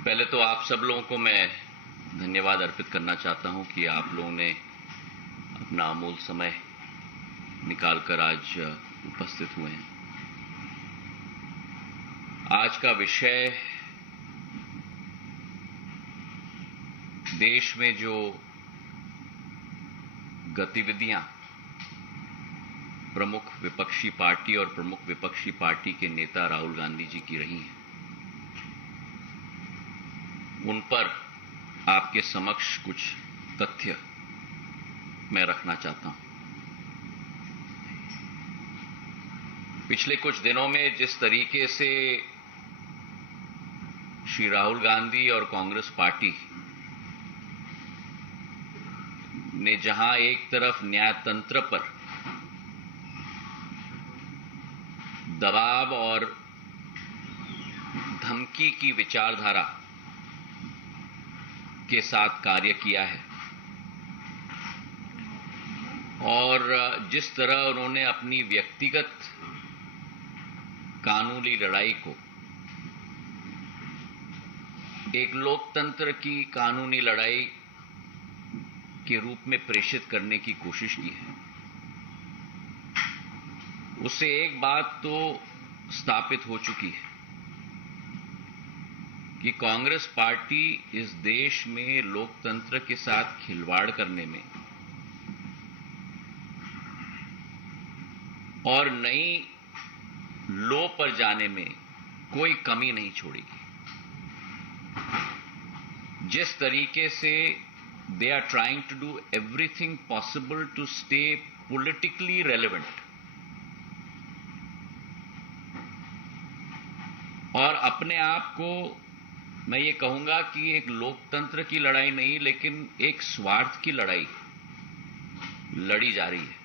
पहले तो आप सब लोगों को मैं धन्यवाद अर्पित करना चाहता हूं कि आप लोगों ने अपना अमूल्य समय निकालकर आज उपस्थित हुए हैं। आज का विषय देश में जो गतिविधियां प्रमुख विपक्षी पार्टी और प्रमुख विपक्षी पार्टी के नेता राहुल गांधी जी की रही हैं, उन पर आपके समक्ष कुछ तथ्य मैं रखना चाहता हूं। पिछले कुछ दिनों में जिस तरीके से श्री राहुल गांधी और कांग्रेस पार्टी ने जहां एक तरफ न्यायतंत्र पर दबाव और धमकी की विचारधारा के साथ कार्य किया है और जिस तरह उन्होंने अपनी व्यक्तिगत कानूनी लड़ाई को एक लोकतंत्र की कानूनी लड़ाई के रूप में प्रेषित करने की कोशिश की है, उससे एक बात तो स्थापित हो चुकी है कि कांग्रेस पार्टी इस देश में लोकतंत्र के साथ खिलवाड़ करने में और नई लो पर जाने में कोई कमी नहीं छोड़ेगी। जिस तरीके से they are trying to do everything possible to stay politically relevant और अपने आप को मैं ये कहूंगा कि एक लोकतंत्र की लड़ाई नहीं लेकिन एक स्वार्थ की लड़ाई लड़ी जा रही है,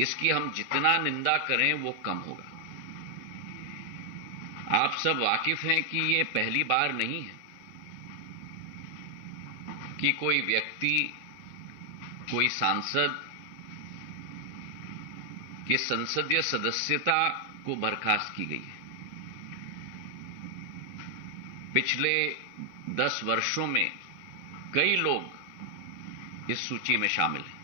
इसकी हम जितना निंदा करें वो कम होगा। आप सब वाकिफ हैं कि ये पहली बार नहीं है कि कोई व्यक्ति, कोई सांसद की संसदीय सदस्यता को बर्खास्त की गई है। पिछले 10 वर्षों में कई लोग इस सूची में शामिल हैं।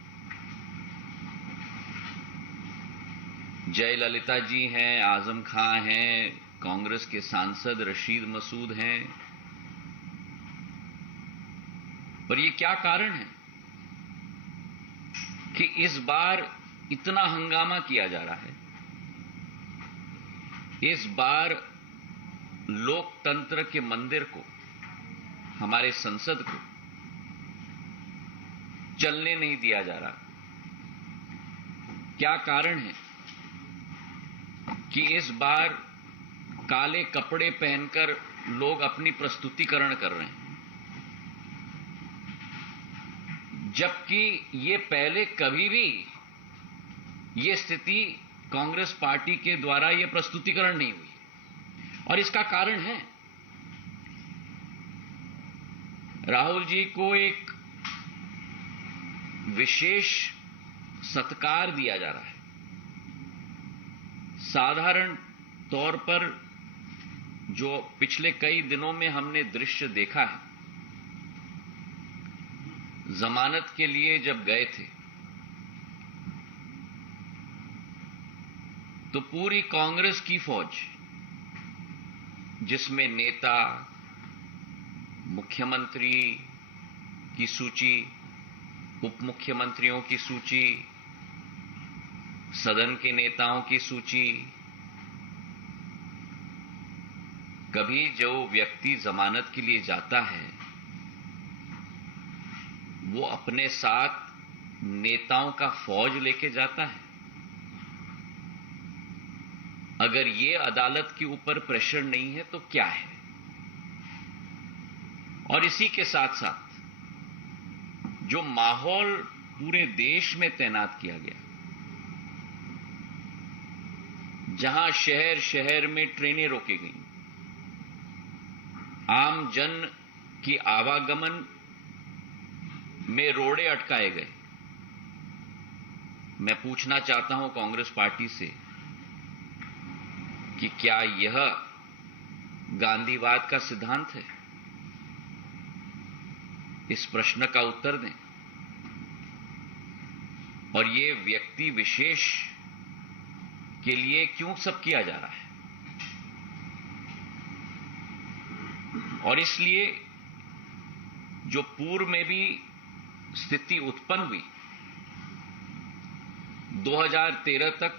जयललिता जी हैं, आजम खां हैं, कांग्रेस के सांसद रशीद मसूद हैं। और ये क्या कारण है कि इस बार इतना हंगामा किया जा रहा है? इस बार लोकतंत्र के मंदिर को, हमारे संसद को चलने नहीं दिया जा रहा। क्या कारण है कि इस बार काले कपड़े पहनकर लोग अपनी प्रस्तुतिकरण कर रहे हैं, जबकि ये पहले कभी भी ये स्थिति कांग्रेस पार्टी के द्वारा ये प्रस्तुतिकरण नहीं हुई। और इसका कारण है राहुल जी को एक विशेष सत्कार दिया जा रहा है। साधारण तौर पर जो पिछले कई दिनों में हमने दृश्य देखा है, जमानत के लिए जब गए थे तो पूरी कांग्रेस की फौज, जिसमें नेता, मुख्यमंत्री की सूची, उप मुख्यमंत्रियों की सूची, सदन के नेताओं की सूची, कभी जो व्यक्ति जमानत के लिए जाता है वो अपने साथ नेताओं का फौज लेके जाता है। अगर ये अदालत के ऊपर प्रेशर नहीं है तो क्या है? और इसी के साथ साथ जो माहौल पूरे देश में तैनात किया गया, जहां शहर शहर में ट्रेनें रोकी गईं, आम जन की आवागमन में रोड़े अटकाए गए। मैं पूछना चाहता हूं कांग्रेस पार्टी से कि क्या यह गांधीवाद का सिद्धांत है? इस प्रश्न का उत्तर दें। और ये व्यक्ति विशेष के लिए क्यों सब किया जा रहा है? और इसलिए जो पूर्व में भी स्थिति उत्पन्न हुई, 2013 तक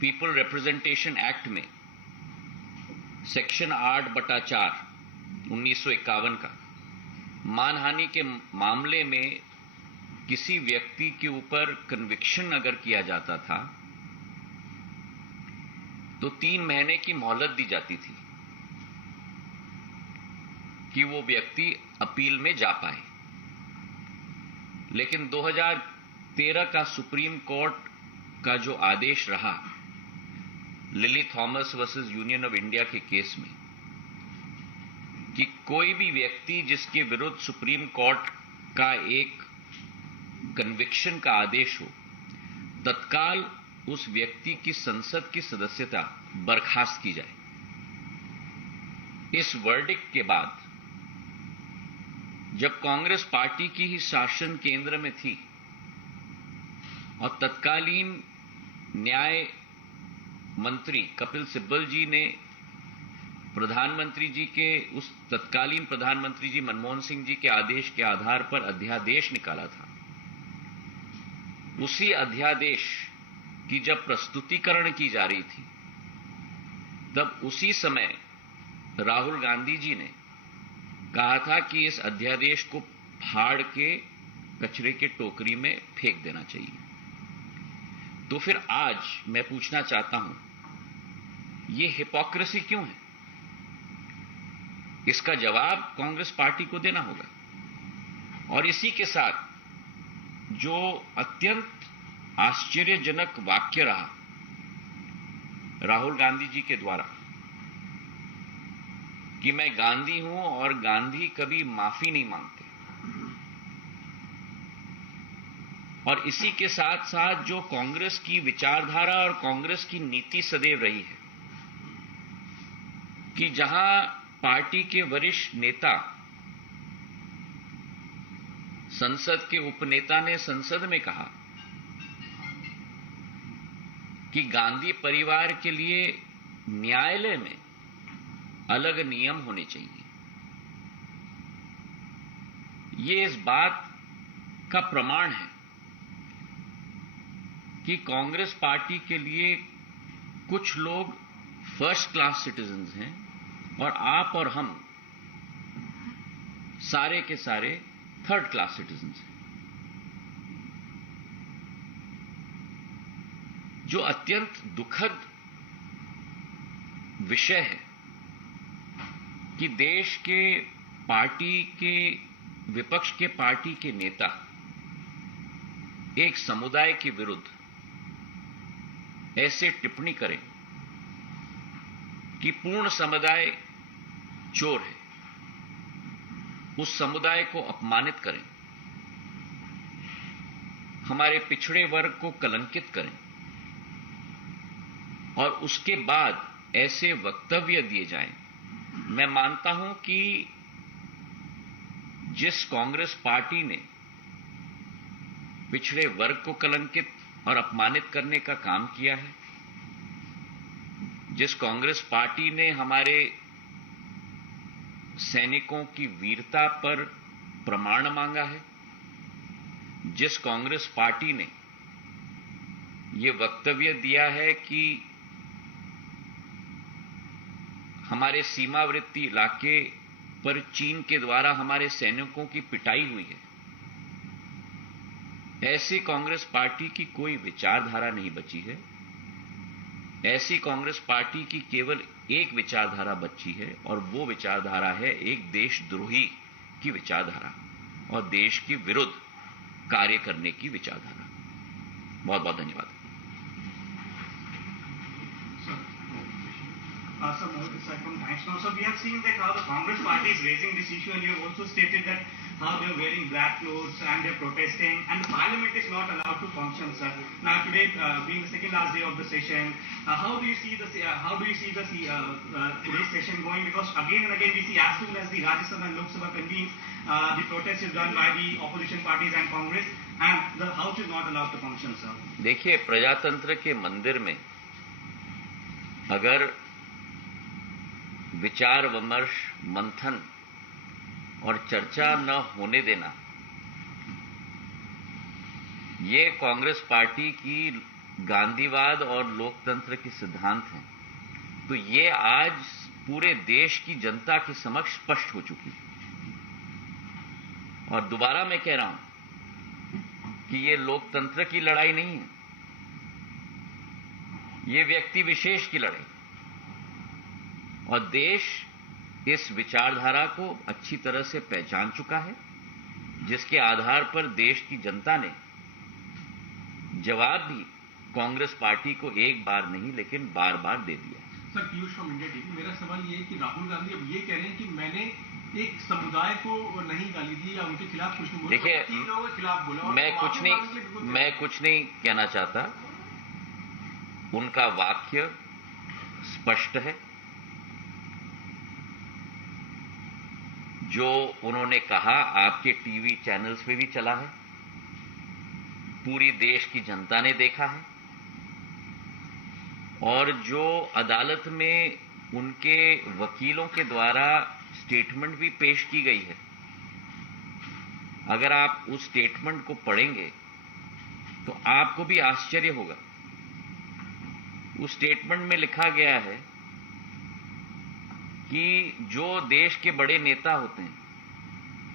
पीपल रिप्रेजेंटेशन एक्ट में सेक्शन 8/4 1951 का मानहानि के मामले में किसी व्यक्ति के ऊपर कन्विक्शन अगर किया जाता था तो 3 महीने की मोहलत दी जाती थी कि वो व्यक्ति अपील में जा पाए। लेकिन 2013 का सुप्रीम कोर्ट का जो आदेश रहा lily Thomas versus union of India के केस में, कि कोई भी व्यक्ति जिसके विरुद्ध सुप्रीम कोर्ट का एक कन्विक्शन का आदेश हो, तत्काल उस व्यक्ति की संसद की सदस्यता बर्खास्त की जाए। इस वर्डिक्ट के बाद जब कांग्रेस पार्टी की ही शासन केंद्र में थी और तत्कालीन न्याय मंत्री कपिल सिब्बल जी ने प्रधानमंत्री जी के उस तत्कालीन प्रधानमंत्री जी मनमोहन सिंह जी के आदेश के आधार पर अध्यादेश निकाला था, उसी अध्यादेश की जब प्रस्तुतिकरण की जा रही थी तब उसी समय राहुल गांधी जी ने कहा था कि इस अध्यादेश को फाड़ के कचरे के टोकरी में फेंक देना चाहिए। तो फिर आज मैं पूछना चाहता हूं, ये हिपोक्रेसी क्यों है? इसका जवाब कांग्रेस पार्टी को देना होगा। और इसी के साथ जो अत्यंत आश्चर्यजनक वाक्य रहा राहुल गांधी जी के द्वारा कि मैं गांधी हूं और गांधी कभी माफी नहीं मांगते, और इसी के साथ साथ जो कांग्रेस की विचारधारा और कांग्रेस की नीति सदैव रही है कि जहां पार्टी के वरिष्ठ नेता, संसद के उपनेता ने संसद में कहा कि गांधी परिवार के लिए न्यायालय में अलग नियम होने चाहिए, ये इस बात का प्रमाण है कि कांग्रेस पार्टी के लिए कुछ लोग फर्स्ट क्लास सिटीजन्स हैं और आप और हम सारे के सारे थर्ड क्लास सिटीजन्स हैं। जो अत्यंत दुखद विषय है कि देश के पार्टी के विपक्ष के पार्टी के नेता एक समुदाय के विरुद्ध ऐसे टिप्पणी करें कि पूर्ण समुदाय चोर है, उस समुदाय को अपमानित करें, हमारे पिछड़े वर्ग को कलंकित करें और उसके बाद ऐसे वक्तव्य दिए जाएं। मैं मानता हूं कि जिस कांग्रेस पार्टी ने पिछड़े वर्ग को कलंकित और अपमानित करने का काम किया है, जिस कांग्रेस पार्टी ने हमारे सैनिकों की वीरता पर प्रमाण मांगा है, जिस कांग्रेस पार्टी ने यह वक्तव्य दिया है कि हमारे सीमावर्ती इलाके पर चीन के द्वारा हमारे सैनिकों की पिटाई हुई है, ऐसी कांग्रेस पार्टी की कोई विचारधारा नहीं बची है। ऐसी कांग्रेस पार्टी की केवल एक विचारधारा बची है और वो विचारधारा है एक देशद्रोही की विचारधारा और देश के विरुद्ध कार्य करने की विचारधारा। बहुत बहुत धन्यवाद। Sir, from thanks now. So we have seen that how the Congress party is raising this issue, and you have also stated that how they're wearing black clothes and they're protesting, and the parliament is not allowed to function, sir. Now today, being the second last day of the session, how do you see this? Today's session going? Because again and again we see as soon as the Rajya Sabha and Lok Sabha convenes, the protest is done by the opposition parties and Congress, and the House is not allowed to function, sir. देखिए, प्रजातंत्र के मंदिर में अगर विचार विमर्श, मंथन और चर्चा न होने देना, ये कांग्रेस पार्टी की गांधीवाद और लोकतंत्र के सिद्धांत हैं, तो ये आज पूरे देश की जनता के समक्ष स्पष्ट हो चुकी है। और दोबारा मैं कह रहा हूं कि ये लोकतंत्र की लड़ाई नहीं है, ये व्यक्ति विशेष की लड़ाई, और देश इस विचारधारा को अच्छी तरह से पहचान चुका है, जिसके आधार पर देश की जनता ने जवाब भी कांग्रेस पार्टी को एक बार नहीं लेकिन बार बार दे दिया है। Sir, Piyush from India TV, मेरा सवाल ये है कि राहुल गांधी अब ये कह रहे हैं कि मैंने एक समुदाय को नहीं गाली दी या उनके खिलाफ कुछ नहीं बोला, देखिए, 3 लोगों के खिलाफ बोला। मैं कुछ नहीं कहना चाहता। उनका वाक्य स्पष्ट है, जो उन्होंने कहा आपके टीवी चैनल्स पे भी चला है, पूरी देश की जनता ने देखा है, और जो अदालत में उनके वकीलों के द्वारा स्टेटमेंट भी पेश की गई है, अगर आप उस स्टेटमेंट को पढ़ेंगे तो आपको भी आश्चर्य होगा। उस स्टेटमेंट में लिखा गया है कि जो देश के बड़े नेता होते हैं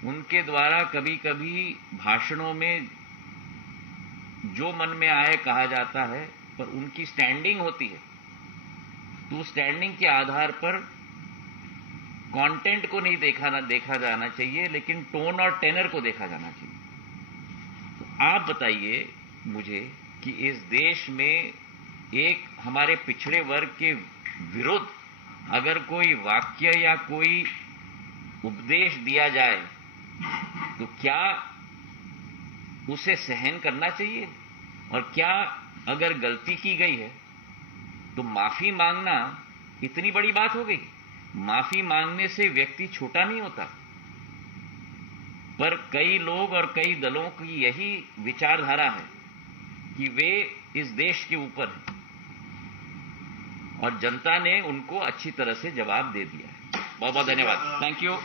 उनके द्वारा कभी कभी भाषणों में जो मन में आए कहा जाता है, पर उनकी स्टैंडिंग होती है, तो स्टैंडिंग के आधार पर कंटेंट को नहीं देखा जाना चाहिए, लेकिन टोन और टेनर को देखा जाना चाहिए। तो आप बताइए मुझे कि इस देश में एक हमारे पिछड़े वर्ग के विरुद्ध अगर कोई वाक्य या कोई उपदेश दिया जाए तो क्या उसे सहन करना चाहिए? और क्या अगर गलती की गई है तो माफी मांगना इतनी बड़ी बात हो गई? माफी मांगने से व्यक्ति छोटा नहीं होता, पर कई लोग और कई दलों की यही विचारधारा है कि वे इस देश के ऊपर हैं, और जनता ने उनको अच्छी तरह से जवाब दे दिया है। बहुत बहुत धन्यवाद। Thank you.